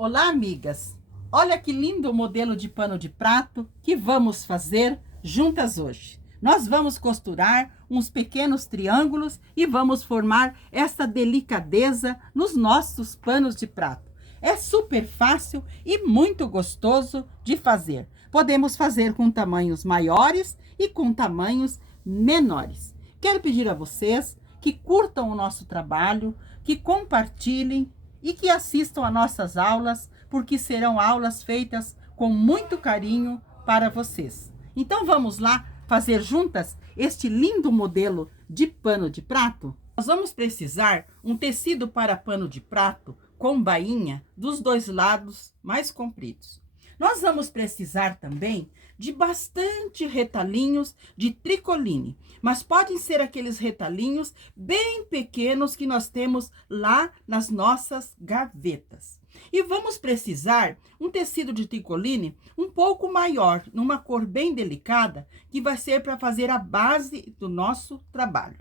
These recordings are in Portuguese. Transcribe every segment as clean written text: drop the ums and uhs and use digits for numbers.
Olá, amigas! Olha que lindo modelo de pano de prato que vamos fazer juntas hoje. Nós vamos costurar uns pequenos triângulos e vamos formar essa delicadeza nos nossos panos de prato. É super fácil e muito gostoso de fazer. Podemos fazer com tamanhos maiores e com tamanhos menores. Quero pedir a vocês que curtam o nosso trabalho, que compartilhem e que assistam a nossas aulas, porque serão aulas feitas com muito carinho para vocês. Então vamos lá fazer juntas este lindo modelo de pano de prato? Nós vamos precisar um tecido para pano de prato com bainha dos dois lados mais compridos. Nós vamos precisar também de bastante retalhinhos de tricoline, mas podem ser aqueles retalhinhos bem pequenos que nós temos lá nas nossas gavetas. E vamos precisar um tecido de tricoline um pouco maior, numa cor bem delicada, que vai ser para fazer a base do nosso trabalho.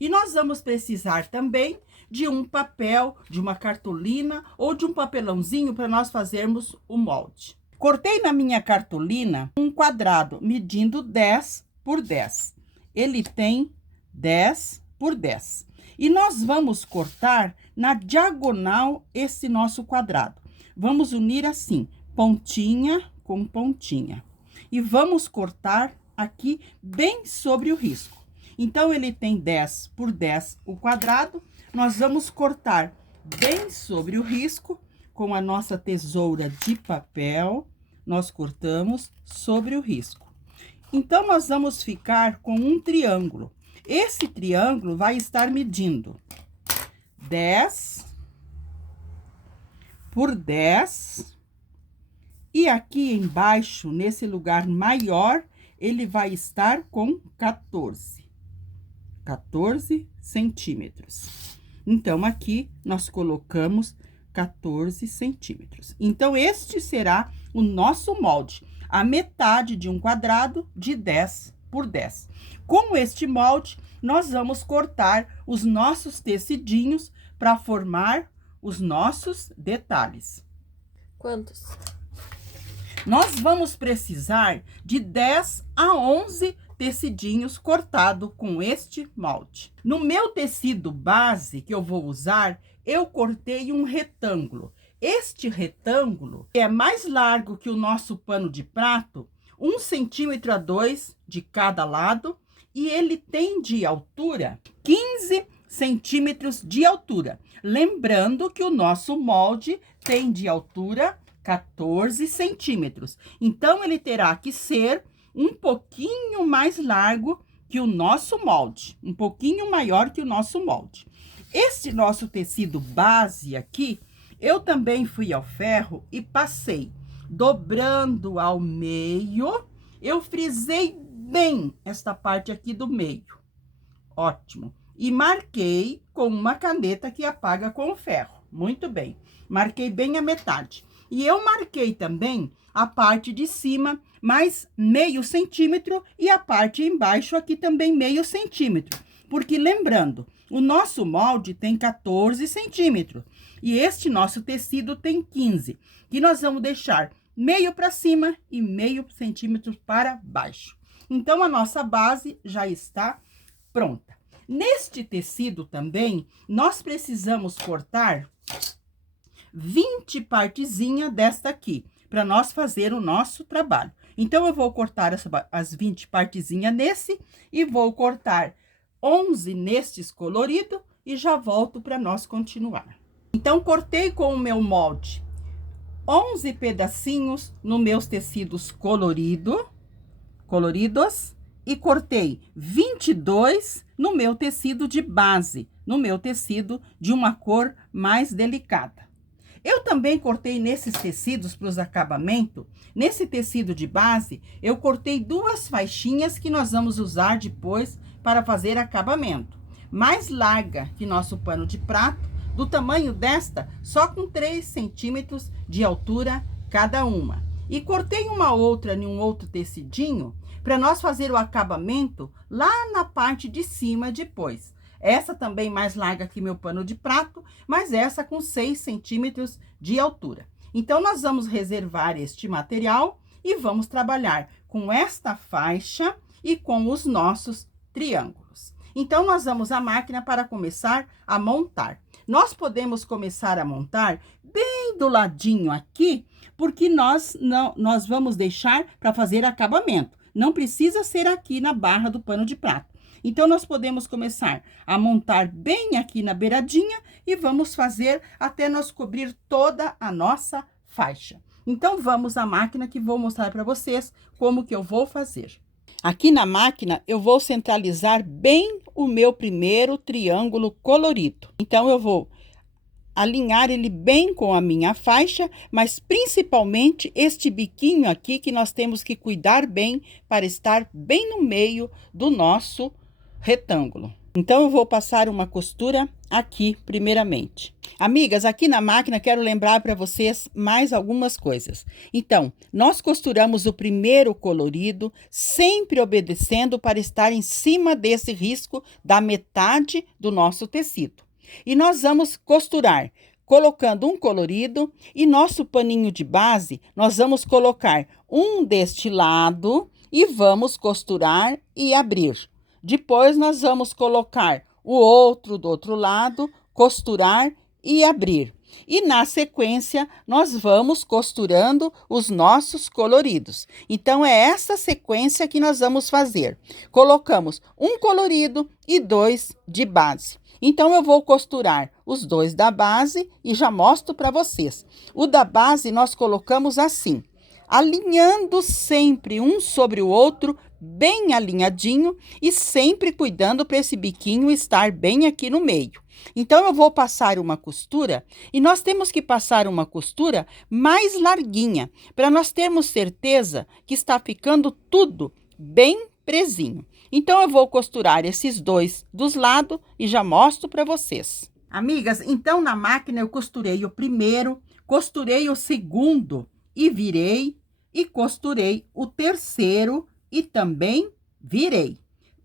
E nós vamos precisar também de um papel, de uma cartolina ou de um papelãozinho para nós fazermos o molde. Cortei na minha cartolina um quadrado medindo 10 por 10. Ele tem 10 por 10. E nós vamos cortar na diagonal esse nosso quadrado. Vamos unir assim, pontinha com pontinha. E vamos cortar aqui bem sobre o risco. Então, ele tem 10 por 10 o quadrado. Nós vamos cortar bem sobre o risco. Com a nossa tesoura de papel, nós cortamos sobre o risco. Então, nós vamos ficar com um triângulo. Esse triângulo vai estar medindo 10 por 10. E aqui embaixo, nesse lugar maior, ele vai estar com 14 centímetros. Então, aqui nós colocamos 14 centímetros. Então, este será o nosso molde, a metade de um quadrado de 10 por 10. Com este molde, nós vamos cortar os nossos tecidinhos para formar os nossos detalhes. Quantos? Nós vamos precisar de 10 a 11 tecidinhos cortado com este molde. No meu tecido base que eu vou usar, eu cortei um retângulo. Este retângulo é mais largo que o nosso pano de prato, 1,2 centímetros de cada lado, e ele tem de altura 15 centímetros de altura. Lembrando que o nosso molde tem de altura 14 centímetros. Então, ele terá que ser um pouquinho mais largo que o nosso molde, um pouquinho maior que o nosso molde. Este nosso tecido base aqui, eu também fui ao ferro e passei, dobrando ao meio, eu frisei bem esta parte aqui do meio. Ótimo. E marquei com uma caneta que apaga com o ferro. Muito bem. Marquei bem a metade. E eu marquei também a parte de cima, mais meio centímetro, e a parte embaixo aqui também meio centímetro. Porque lembrando, o nosso molde tem 14 centímetros e este nosso tecido tem 15, que nós vamos deixar meio para cima e meio centímetro para baixo. Então, a nossa base já está pronta. Neste tecido também, nós precisamos cortar 20 partezinhas desta aqui, para nós fazer o nosso trabalho. Então, eu vou cortar as 20 partezinhas nesse e vou cortar 11 nestes colorido e já volto para nós continuar. Então, cortei com o meu molde 11 pedacinhos no meus tecidos coloridos e cortei 22 no meu tecido de base, no meu tecido de uma cor mais delicada. Eu também cortei nesses tecidos para os acabamentos, nesse tecido de base, eu cortei 2 faixinhas que nós vamos usar depois para fazer acabamento. Mais larga que nosso pano de prato, do tamanho desta, só com 3 centímetros de altura cada uma. E cortei uma outra em um outro tecidinho, para nós fazer o acabamento lá na parte de cima depois. Essa também mais larga que meu pano de prato, mas essa com 6 centímetros de altura. Então, nós vamos reservar este material e vamos trabalhar com esta faixa e com os nossos triângulos. Então, nós vamos à máquina para começar a montar. Nós podemos começar a montar bem do ladinho aqui, porque nós vamos deixar para fazer acabamento. Não precisa ser aqui na barra do pano de prato. Então, nós podemos começar a montar bem aqui na beiradinha e vamos fazer até nós cobrir toda a nossa faixa. Então, vamos à máquina que vou mostrar para vocês como que eu vou fazer. Aqui na máquina, eu vou centralizar bem o meu primeiro triângulo colorido. Então, eu vou alinhar ele bem com a minha faixa, mas principalmente este biquinho aqui que nós temos que cuidar bem para estar bem no meio do nosso retângulo. Então, eu vou passar uma costura aqui, primeiramente. Amigas, aqui na máquina, quero lembrar para vocês mais algumas coisas. Então, nós costuramos o primeiro colorido, sempre obedecendo para estar em cima desse risco da metade do nosso tecido. E nós vamos costurar colocando um colorido e nosso paninho de base, nós vamos colocar um deste lado e vamos costurar e abrir. Depois, nós vamos colocar o outro do outro lado, costurar e abrir. E na sequência, nós vamos costurando os nossos coloridos. Então, é essa sequência que nós vamos fazer. Colocamos um colorido e 2 de base. Então, eu vou costurar os 2 da base e já mostro para vocês. O da base, nós colocamos assim, alinhando sempre um sobre o outro, bem alinhadinho e sempre cuidando para esse biquinho estar bem aqui no meio. Então, eu vou passar uma costura e nós temos que passar uma costura mais larguinha, para nós termos certeza que está ficando tudo bem presinho. Então, eu vou costurar esses 2 dos lados e já mostro para vocês. Amigas, então na máquina eu costurei o primeiro, costurei o segundo e virei, e costurei o terceiro e também virei.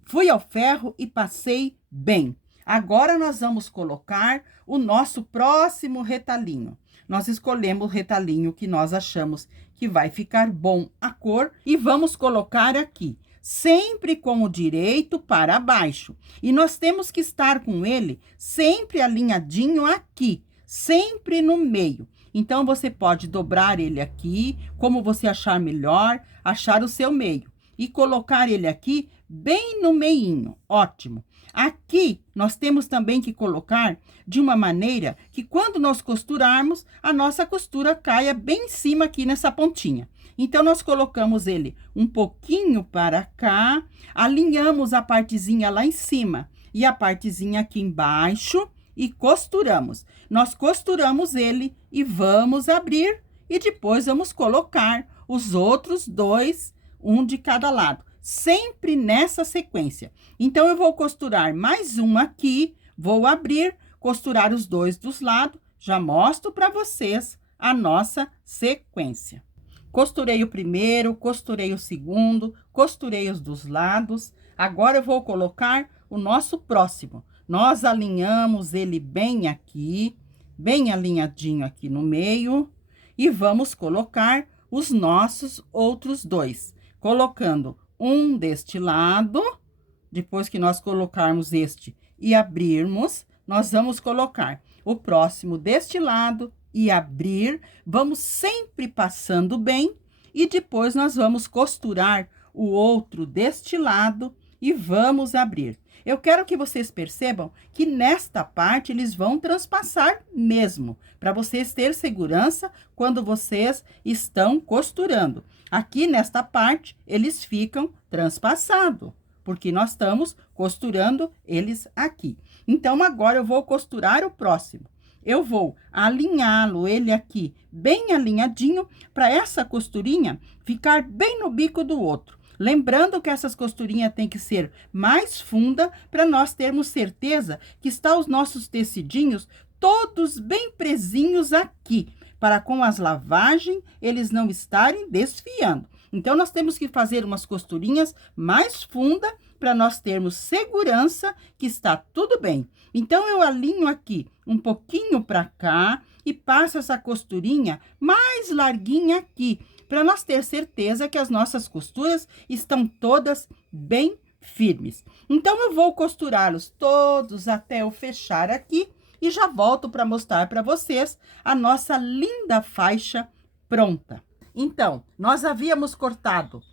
Fui ao ferro e passei bem. Agora, nós vamos colocar o nosso próximo retalhinho. Nós escolhemos o retalhinho que nós achamos que vai ficar bom a cor e vamos colocar aqui, sempre com o direito para baixo. E nós temos que estar com ele sempre alinhadinho aqui, sempre no meio. Então, você pode dobrar ele aqui, como você achar melhor, achar o seu meio. E colocar ele aqui bem no meinho, ótimo. Aqui, nós temos também que colocar de uma maneira que quando nós costurarmos, a nossa costura caia bem em cima aqui nessa pontinha. Então, nós colocamos ele um pouquinho para cá, alinhamos a partezinha lá em cima e a partezinha aqui embaixo e costuramos. Nós costuramos ele e vamos abrir e depois vamos colocar os outros 2, um de cada lado, sempre nessa sequência. Então, eu vou costurar mais um aqui, vou abrir, costurar os 2 dos lados, já mostro para vocês a nossa sequência. Costurei o primeiro, costurei o segundo, costurei os dos lados. Agora, eu vou colocar o nosso próximo. Nós alinhamos ele bem aqui, bem alinhadinho aqui no meio. E vamos colocar os nossos outros 2. Colocando um deste lado. Depois que nós colocarmos este e abrirmos, nós vamos colocar o próximo deste lado e abrir, vamos sempre passando bem e depois nós vamos costurar o outro deste lado e vamos abrir. Eu quero que vocês percebam que nesta parte eles vão transpassar mesmo, para vocês terem segurança quando vocês estão costurando. Aqui nesta parte eles ficam transpassados, porque nós estamos costurando eles aqui. Então, agora eu vou costurar o próximo. Eu vou alinhá-lo, ele aqui, bem alinhadinho, para essa costurinha ficar bem no bico do outro. Lembrando que essas costurinhas tem que ser mais funda, para nós termos certeza que está os nossos tecidinhos todos bem presinhos aqui, para com as lavagens eles não estarem desfiando. Então, nós temos que fazer umas costurinhas mais funda para nós termos segurança que está tudo bem. Então, eu alinho aqui um pouquinho para cá e passo essa costurinha mais larguinha aqui, para nós ter certeza que as nossas costuras estão todas bem firmes. Então, eu vou costurá-los todos até eu fechar aqui e já volto para mostrar para vocês a nossa linda faixa pronta. Então, nós havíamos cortado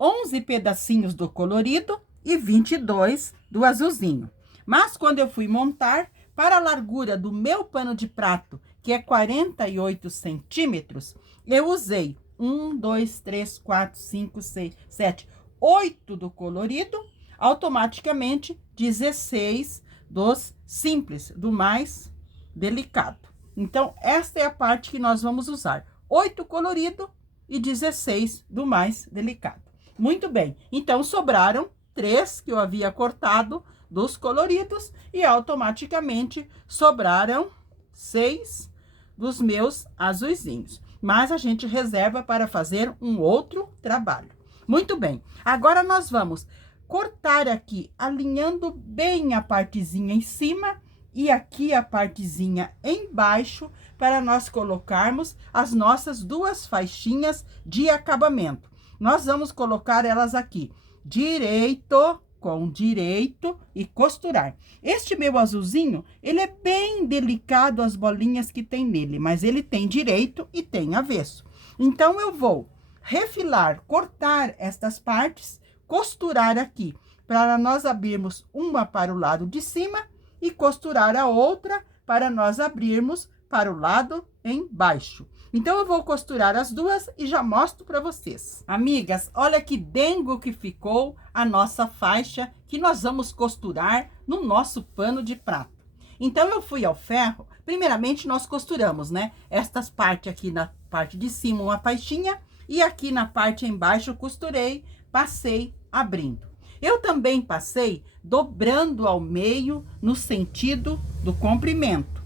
11 pedacinhos do colorido e 22 do azulzinho. Mas quando eu fui montar, para a largura do meu pano de prato, que é 48 centímetros, eu usei 1, 2, 3, 4, 5, 6, 7, 8 do colorido, automaticamente 16 dos simples, do mais delicado. Então, esta é a parte que nós vamos usar. 8 colorido e 16 do mais delicado. Muito bem. Então, sobraram 3 que eu havia cortado dos coloridos e automaticamente sobraram 6 dos meus azulzinhos. Mas a gente reserva para fazer um outro trabalho. Muito bem. Agora, nós vamos cortar aqui, alinhando bem a partezinha em cima e aqui a partezinha embaixo, para nós colocarmos as nossas duas faixinhas de acabamento. Nós vamos colocar elas aqui, direito com direito e costurar. Este meu azulzinho, ele é bem delicado as bolinhas que tem nele, mas ele tem direito e tem avesso. Então, eu vou refilar, cortar estas partes, costurar aqui, para nós abrirmos uma para o lado de cima e costurar a outra para nós abrirmos para o lado embaixo. Então, eu vou costurar as duas e já mostro para vocês. Amigas, olha que dengo que ficou a nossa faixa que nós vamos costurar no nosso pano de prato. Então, eu fui ao ferro. Primeiramente, nós costuramos, né? Estas partes aqui na parte de cima, uma faixinha. E aqui na parte embaixo, eu costurei, passei abrindo. Eu também passei dobrando ao meio no sentido do comprimento.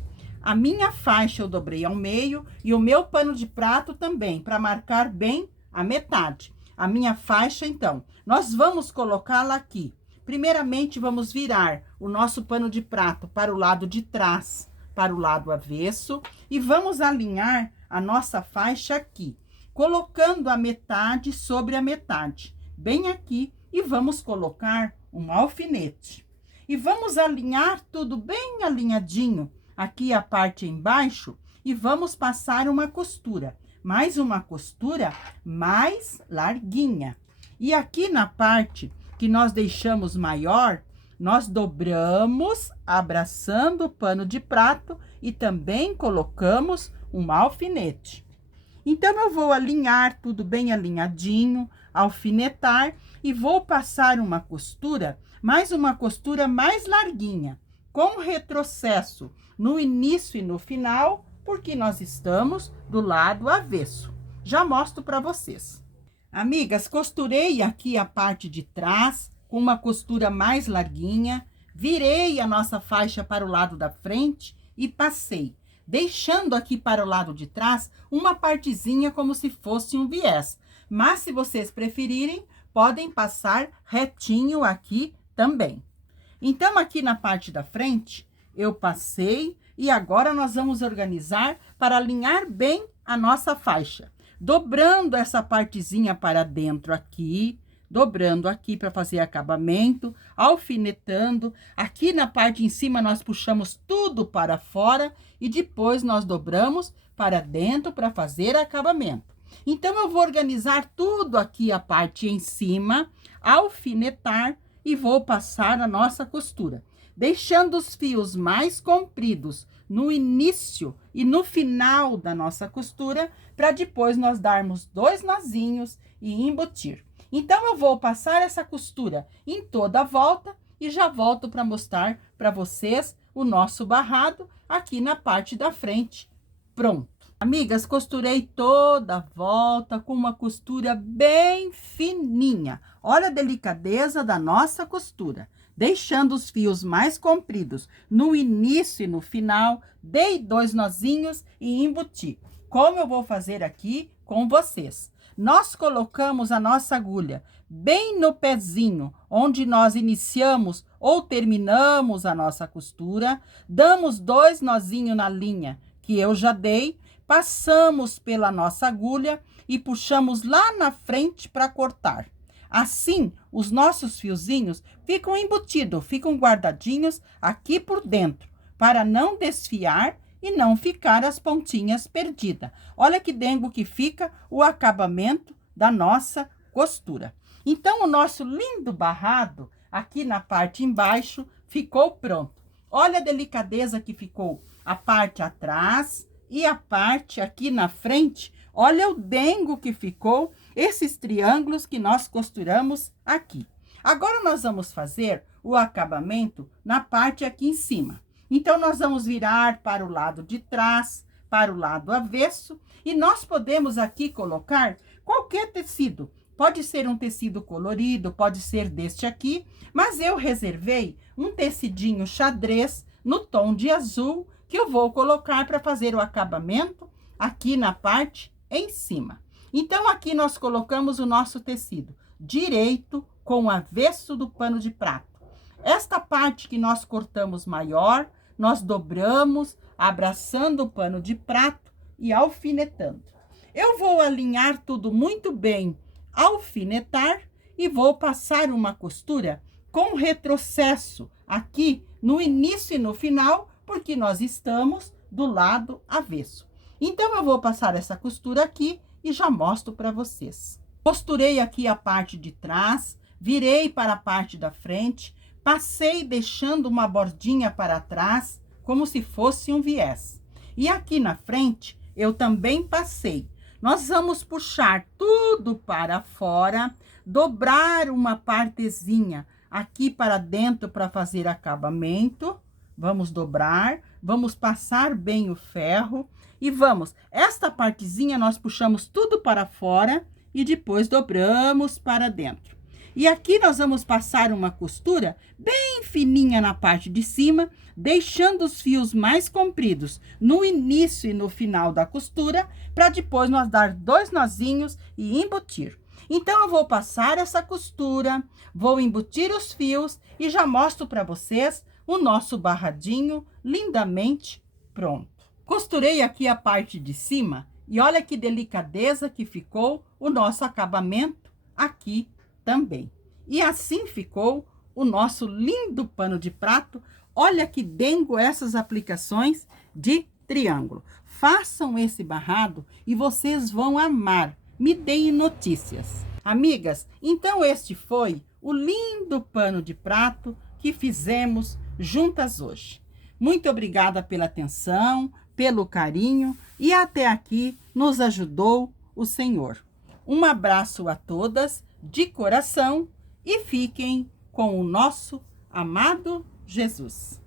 A minha faixa eu dobrei ao meio e o meu pano de prato também, para marcar bem a metade. A minha faixa, então, nós vamos colocá-la aqui. Primeiramente, vamos virar o nosso pano de prato para o lado de trás, para o lado avesso, e vamos alinhar a nossa faixa aqui, colocando a metade sobre a metade, bem aqui, e vamos colocar um alfinete. E vamos alinhar tudo bem alinhadinho, aqui a parte embaixo, e vamos passar uma costura, mais uma costura mais larguinha. E aqui na parte que nós deixamos maior, nós dobramos, abraçando o pano de prato e também colocamos um alfinete. Então, eu vou alinhar tudo bem alinhadinho, alfinetar e vou passar uma costura, mais uma costura mais larguinha, com retrocesso no início e no final, porque nós estamos do lado avesso. Já mostro para vocês. Amigas, costurei aqui a parte de trás com uma costura mais larguinha, virei a nossa faixa para o lado da frente e passei, deixando aqui para o lado de trás uma partezinha como se fosse um viés. Mas se vocês preferirem, podem passar retinho aqui também. Então, aqui na parte da frente, eu passei e agora nós vamos organizar para alinhar bem a nossa faixa. Dobrando essa partezinha para dentro aqui, dobrando aqui para fazer acabamento, alfinetando. Aqui na parte em cima nós puxamos tudo para fora e depois nós dobramos para dentro para fazer acabamento. Então, eu vou organizar tudo aqui a parte em cima, alfinetar e vou passar a nossa costura, deixando os fios mais compridos no início e no final da nossa costura, para depois nós darmos 2 nozinhos e embutir. Então, eu vou passar essa costura em toda a volta e já volto para mostrar para vocês o nosso barrado aqui na parte da frente. Pronto. Amigas, costurei toda a volta com uma costura bem fininha. Olha a delicadeza da nossa costura. Deixando os fios mais compridos no início e no final, dei 2 nozinhos e embuti. Como eu vou fazer aqui com vocês. nós colocamos a nossa agulha bem no pezinho, onde nós iniciamos ou terminamos a nossa costura, damos 2 nozinhos na linha que eu já dei, passamos pela nossa agulha e puxamos lá na frente para cortar. Assim, os nossos fiozinhos ficam embutidos, ficam guardadinhos aqui por dentro, para não desfiar e não ficar as pontinhas perdidas. Olha que dengo que fica o acabamento da nossa costura. Então, o nosso lindo barrado, aqui na parte embaixo, ficou pronto. Olha a delicadeza que ficou a parte atrás e a parte aqui na frente. Olha o dengo que ficou, esses triângulos que nós costuramos aqui. Agora, nós vamos fazer o acabamento na parte aqui em cima. Então, nós vamos virar para o lado de trás, para o lado avesso, e nós podemos aqui colocar qualquer tecido. Pode ser um tecido colorido, pode ser deste aqui, mas eu reservei um tecidinho xadrez no tom de azul, que eu vou colocar para fazer o acabamento aqui na parte em cima. Então, aqui nós colocamos o nosso tecido direito com o avesso do pano de prato. Esta parte que nós cortamos maior, nós dobramos, abraçando o pano de prato e alfinetando. Eu vou alinhar tudo muito bem, alfinetar, e vou passar uma costura com retrocesso aqui no início e no final, porque nós estamos do lado avesso. Então, eu vou passar essa costura aqui e já mostro para vocês. Costurei aqui a parte de trás, virei para a parte da frente, passei deixando uma bordinha para trás, como se fosse um viés. E aqui na frente, eu também passei. Nós vamos puxar tudo para fora, dobrar uma partezinha aqui para dentro para fazer acabamento. Vamos dobrar, vamos passar bem o ferro e vamos. Esta partezinha nós puxamos tudo para fora e depois dobramos para dentro. E aqui nós vamos passar uma costura bem fininha na parte de cima, deixando os fios mais compridos no início e no final da costura, para depois nós dar 2 nozinhos e embutir. Então, eu vou passar essa costura, vou embutir os fios e já mostro para vocês o nosso barradinho lindamente pronto. Costurei aqui a parte de cima e olha que delicadeza que ficou o nosso acabamento aqui também. E assim ficou o nosso lindo pano de prato. Olha que dengo essas aplicações de triângulo. Façam esse barrado e vocês vão amar. Me deem notícias. Amigas, então este foi o lindo pano de prato que fizemos juntas hoje. Muito obrigada pela atenção, pelo carinho e até aqui nos ajudou o Senhor. Um abraço a todas de coração e fiquem com o nosso amado Jesus.